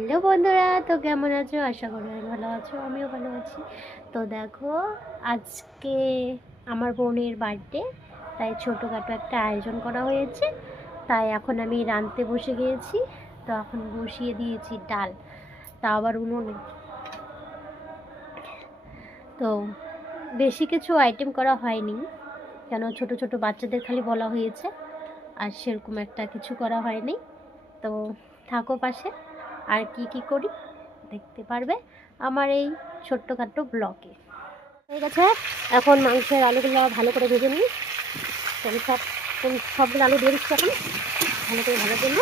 Hello বন্ধুরা, তো কেমন আছো? আশা করি ভালো আছো, আমিও ভালো আছি। তো দেখো, আজকে আমার বোনের বার্থডে, তাই ছোটোখাটো একটা আয়োজন করা হয়েছে। তাই এখন আমি রাঁধতে বসে গিয়েছি। তো এখন বসিয়ে দিয়েছি ডাল, তা আবার উনুনে। তো বেশি কিছু আইটেম করা হয়নি, কেন ছোট ছোট বাচ্চাদের খালি বলা হয়েছে, আর সেরকম একটা কিছু করা হয়নি। তো থাকো পাশে, আর কি কি করি দেখতে পারবে আমার এই ছোট্টখাট্টো ব্লগে। হয়ে গেছে, এখন মাংসের আলুগুলো ভালো করে ভেজে নিই। তো আমি সবগুলো আলু দিয়ে দিচ্ছি এখন ভালো করে ভাজার জন্য।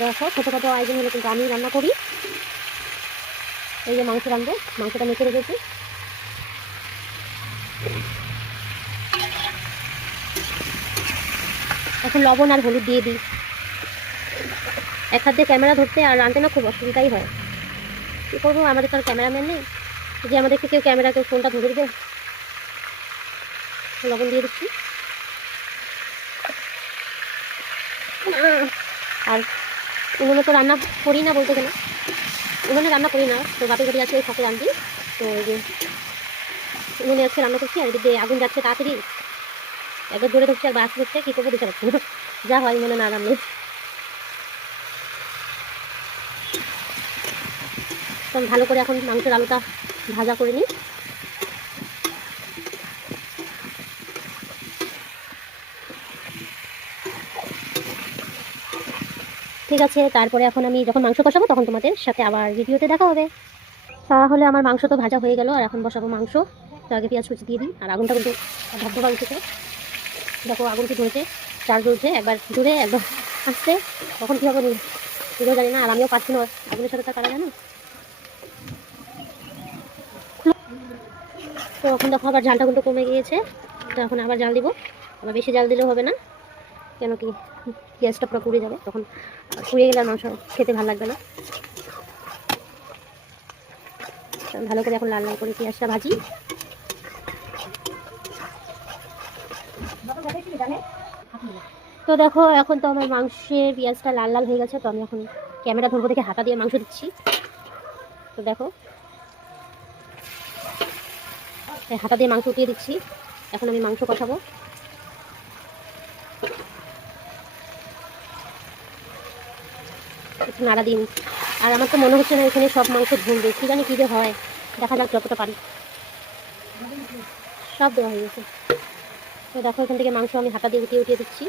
দেখো, ছোটোখাটো আয়োজন হলে কিন্তু আমি রান্না করি। এই যে মাংস রাঁধবো, মাংসটা মেখে রেখেছি। এখন লবণ আর হলুদ দিয়ে দিই। এক হাত দিয়ে ক্যামেরা ধরতে আর রাঁধতে না খুব অসুবিধাই হয়। কী করবো, আমাদের তো আর ক্যামেরাম্যান নেই যে আমাদেরকে কেউ ক্যামেরা কেউ ফোনটা ধরে দেবে। লবণ দিয়ে দিচ্ছি। আর উনুনে তো রান্না করি না বলতে গেলে, উনুনে রান্না করি না, তো বাপের বাড়ি আছে ওই সাথে রাঁধি। তো এই যে উনুনে আজকে রান্না করছি, আর এদিকে আগুন যাচ্ছে তাড়াতাড়ি, একবার ধরে ধরছে একবার আসতে হচ্ছে, কী করবো দিতে পারছি না, যা হয় মনে না রান্না। তো ভালো করে এখন মাংসের আলুটা ভাজা করে নিই। ঠিক আছে, তারপরে এখন আমি যখন মাংস কষাবো তখন তোমাদের সাথে আবার ভিডিওতে দেখা হবে। তাহলে আমার মাংস তো ভাজা হয়ে গেল, আর এখন বসাবো মাংস। তো আগে পেঁয়াজ কুচি দিয়ে দিই, আর আগুনটা কিন্তু ধবধবা উঠেছে। দেখো আগুন কি ধরেছে, চার জ্বলছে, একবার জুড়ে একবার আসছে, তখন কী হবে নিজেও জানি না, আর আমিও পাচ্ছি না আগুনের সাথে তার কারা জানো। তো এখন দেখো আবার জালটা কিন্তু কমে গিয়েছে, তো এখন আবার জাল দিব। আবার বেশি জাল দিলেও হবে না, কেন কি পেঁয়াজটা পুরো পুড়ে যাবে, তখন পুড়ে গেলে মাংস খেতে ভালো লাগবে না। ভালো করে এখন লাল লাল করে পেঁয়াজটা ভাজি। তো দেখো, এখন তো আমার মাংসের পেঁয়াজটা লাল লাল হয়ে গেছে। তো আমি এখন ক্যামেরা ধরবো দেখে হাতা দিয়ে মাংস দিচ্ছি। তো দেখো, হাতা দিয়ে মাংস উঠিয়ে দিচ্ছি। এখন আমি মাংস কষাবো। একটু নাড়া দিন, আর আমার তো মনে হচ্ছে না এখানে সব মাংস ধরবে, কী জানি কী যে হয়, দেখা যাক যতটা পারি। সব দেওয়া হয়ে গেছে। তো দেখো, এখান থেকে মাংস আমি হাতা দিয়ে উঠিয়ে উঠিয়ে দিচ্ছি।